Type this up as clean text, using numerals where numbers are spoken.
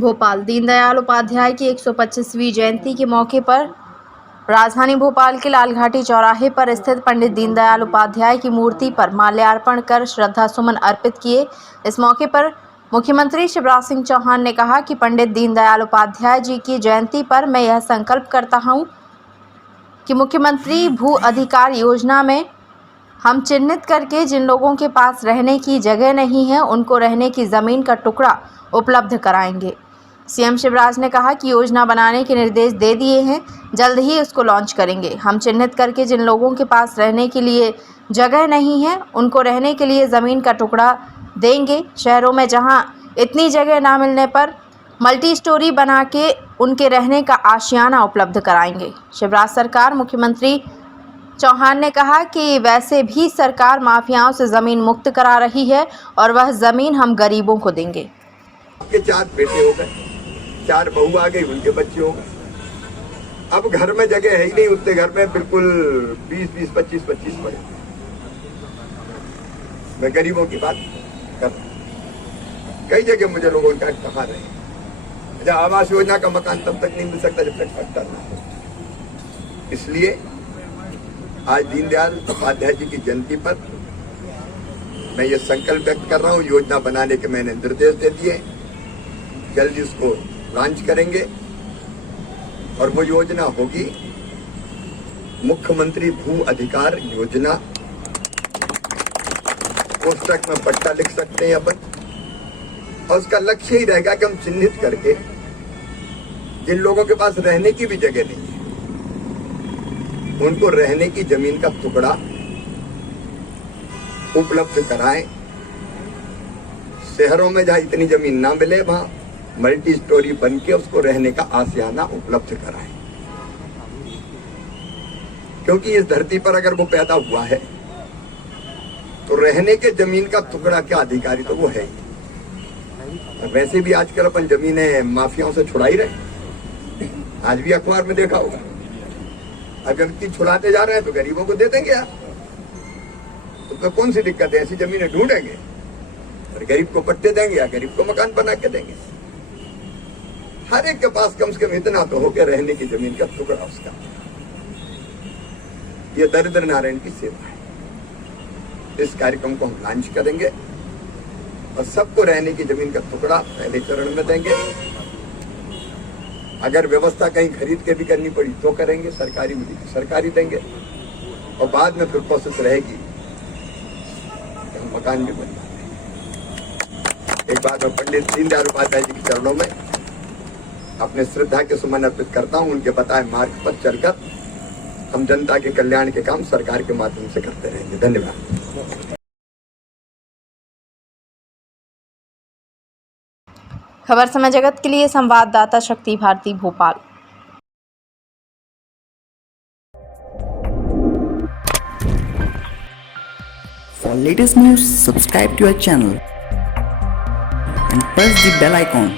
भोपाल दीनदयाल उपाध्याय की 125वीं जयंती के मौके पर राजधानी भोपाल के लालघाटी चौराहे पर स्थित पंडित दीनदयाल उपाध्याय की मूर्ति पर माल्यार्पण कर श्रद्धा सुमन अर्पित किए। इस मौके पर मुख्यमंत्री शिवराज सिंह चौहान ने कहा कि पंडित दीनदयाल उपाध्याय जी की जयंती पर मैं यह संकल्प करता हूं कि मुख्यमंत्री भू अधिकार योजना में हम चिन्हित करके जिन लोगों के पास रहने की जगह नहीं है उनको रहने की ज़मीन का टुकड़ा उपलब्ध कराएंगे। सीएम शिवराज ने कहा कि योजना बनाने के निर्देश दे दिए हैं, जल्द ही उसको लॉन्च करेंगे। हम चिन्हित करके जिन लोगों के पास रहने के लिए जगह नहीं है उनको रहने के लिए ज़मीन का टुकड़ा देंगे। शहरों में जहां इतनी जगह ना मिलने पर मल्टी स्टोरी बना के उनके रहने का आशियाना उपलब्ध कराएंगे। शिवराज सरकार मुख्यमंत्री चौहान ने कहा कि वैसे भी सरकार माफियाओं से ज़मीन मुक्त करा रही है और वह ज़मीन हम गरीबों को देंगे। आपके 4 बेटे हो गए, 4 बहू आ गई, उनके बच्चे हो गए। अब घर में जगह है ही नहीं, उतने घर में बिल्कुल 20-20, 25-25 पड़े। मैं गरीबों की बात कर रहा हूं। कई जगह मुझे लोगों का कहा रहे, अच्छा आवास योजना का मकान तब तक नहीं मिल सकता जब तक पट्टा ना हो। इसलिए आज दीनदयाल उपाध्याय जी की जयंती पर मैं ये संकल्प व्यक्त कर रहा हूँ, योजना बनाने के मैंने निर्देश दे दिए, जल्द इसको लॉन्च करेंगे और वो योजना होगी मुख्यमंत्री भू अधिकार योजना। पुस्तक में पट्टा लिख सकते हैं अपन, और उसका लक्ष्य ही रहेगा कि हम चिन्हित करके जिन लोगों के पास रहने की भी जगह नहीं है उनको रहने की जमीन का टुकड़ा उपलब्ध कराएं। शहरों में जहां इतनी जमीन ना मिले वहां मल्टी स्टोरी बन के उसको रहने का आशियाना उपलब्ध कराएं, क्योंकि इस धरती पर अगर वो पैदा हुआ है तो रहने के जमीन का टुकड़ा क्या अधिकारी तो वो है ही। वैसे भी आजकल अपन जमीनें माफियाओं से छुड़ाई रहे, आज भी अखबार में देखा होगा। अगर इतनी छुड़ाते जा रहे हैं तो गरीबों को दे देंगे यार, उसमें कौन सी दिक्कत है? ऐसी जमीनें ढूंढेंगे और गरीब को पट्टे देंगे या गरीब को मकान बना के देंगे। हर एक के पास कम से कम इतना तो हो के रहने की जमीन का टुकड़ा उसका। ये दरिद्र नारायण की सेवा है। इस कार्यक्रम को हम लॉन्च करेंगे और सबको रहने की जमीन का टुकड़ा पहले चरण में देंगे। अगर व्यवस्था कहीं खरीद के भी करनी पड़ी तो करेंगे, सरकारी मिलेगी सरकारी देंगे, और बाद में फिर प्रोसेस रहेगी कि हम मकान भी बनवा देंगे। एक बार मैं पंडित दीनदयाल उपाध्याय जी के चरणों में अपने श्रद्धा के सुमन अर्पित करता हूं। उनके बताए मार्ग पर चलकर हम जनता के कल्याण के काम सरकार के माध्यम से करते रहेंगे। धन्यवाद। खबर समय जगत के लिए संवाददाता शक्ति Bharti Bhopal. For latest news, subscribe to our channel and press the bell icon.